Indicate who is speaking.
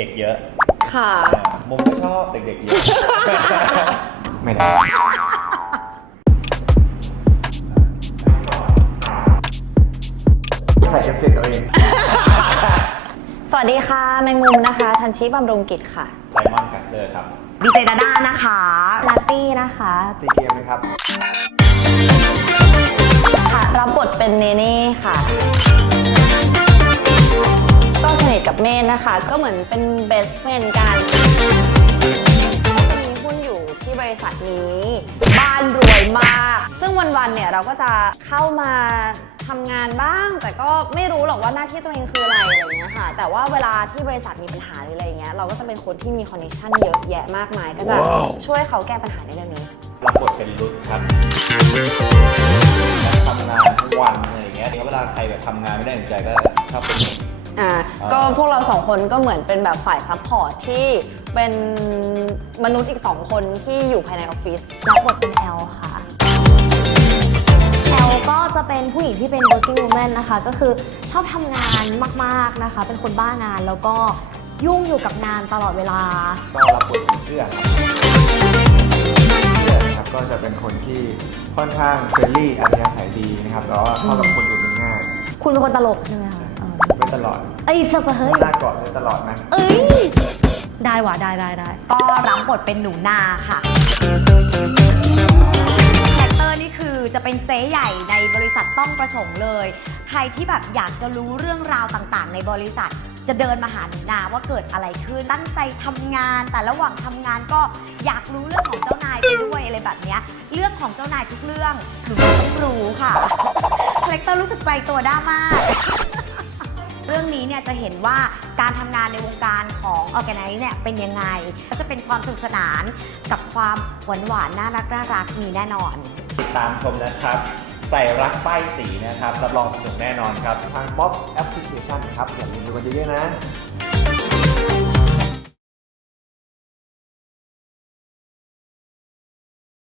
Speaker 1: ด็กๆเยอะ
Speaker 2: ค่ะ
Speaker 1: อ่ามุมก็ชอบเด็กๆเยอะ ไม่ได้
Speaker 3: ใส่เอฟเฟกต์ตัวเอง
Speaker 2: สวัสดีค่ะแมงมุมนะคะ ทันชิบำรุงกิจค่ะ
Speaker 1: ไซมอนกัสเลอร์ครับ
Speaker 4: ดีเจดาด้านะคะนัตตี้นะคะ
Speaker 3: ตีเกมไหมครับ
Speaker 2: ค่ะ รับบทเป็นเนเน่ค่ะก็สนิทกับ เมธนะคะ ก็เหมือนเป็นเบสเ r นกันก็จะมีหุ้นอยู่ที่บริษัทนี้ บ้านรวยมาก ซึ่งวันๆเนี่ยเราก็จะเข้ามาทำงานบ้าง แต่ก็ไม่รู้หรอกว่าหน้าที่ตัวเองคืออะไรอะไรอย่างเงี้ยค่ะ แต่ว่าเวลาที่บริษัทมีปัญหาหรืออะไรอย่างเงี้ยเราก็จะเป็นคนที่มีคอนเนคชั่นเยอะแยะมากมาย ก็จะช่วยเขาแก้ปัญหาในเรื่องนี้
Speaker 1: รับบทเป็นรุดครับทำงานทุกวันอะไรอย่างเงี้ยเวลาใครแบบทำงานไม่ได้สนใจก็ชอบเป็น
Speaker 2: อ่า
Speaker 1: อ่า
Speaker 2: ก็พวกเราสองคนก็เหมือนเป็นแบบฝ่ายซัพพอร์ตที่เป็นมนุษย์อีกสองคนที่อยู่ภายในออฟฟิศ
Speaker 4: รับบทเป็นแอลค่ะแอลก็จะเป็นผู้หญิงที่เป็น working woman นะคะ ก็คือชอบทำงานมากๆนะคะ เป็นคนบ้างานแล้วก็ยุ่งอยู่กับงานตลอดเวลา
Speaker 3: ก็รับบทเป็นเพื่อนครับเพื่อนนะครับก็จะเป็นคนที่ค่อนข้างเฟรนลี่อัธยาศัยดีนะครับแล้วก็เข้ากับคนอื่นได้ง่าย
Speaker 4: คุณเป็นคนตลกใช่ไหมคะเออ
Speaker 3: ไม่ ตลอด
Speaker 4: เอ้ยจะเฮ้ย
Speaker 3: หน้ากอดเลยตลอดนะ
Speaker 4: เอ้ย ได้ว่ะได้ได้ได้
Speaker 5: ก็รับบทเป็นหนูนาค่ะคาแรคเตอร์นี่คือจะเป็นเจ๊ใหญ่ในบริษัทต้องประสงค์เลย ใครที่แบบอยากจะรู้เรื่องราวต่างๆ ในบริษัท จะเดินมาหาหนูนาว่าเกิดอะไรขึ้น ตั้งใจทำงาน แต่ระหว่างทำงานก็อยากรู้เรื่องของเจ้านายไปด้วยอะไรแบบเนี้ย เรื่องของเจ้านายทุกเรื่องหนูนาต้องรู้ค่ะ คาแรคเตอร์รู้สึกไกลตัวด้ามาก เรื่องนี้เนี่ยจะเห็นว่าการทำงานในวงการของออแกไนซ์เนี่ยเป็นยังไง ก็จะเป็นความสนุกสนานกับความหวานหวานๆน่ารักน่ารักมีแน่นอน
Speaker 1: ติดตามชมนะครับ ใส่รักป้ายสีนะครับ รับรองสนุกแน่นอนครับ
Speaker 3: ทางป๊อปแอปพลิเคชันครับอย่าลืมดูกันเยอะๆนะ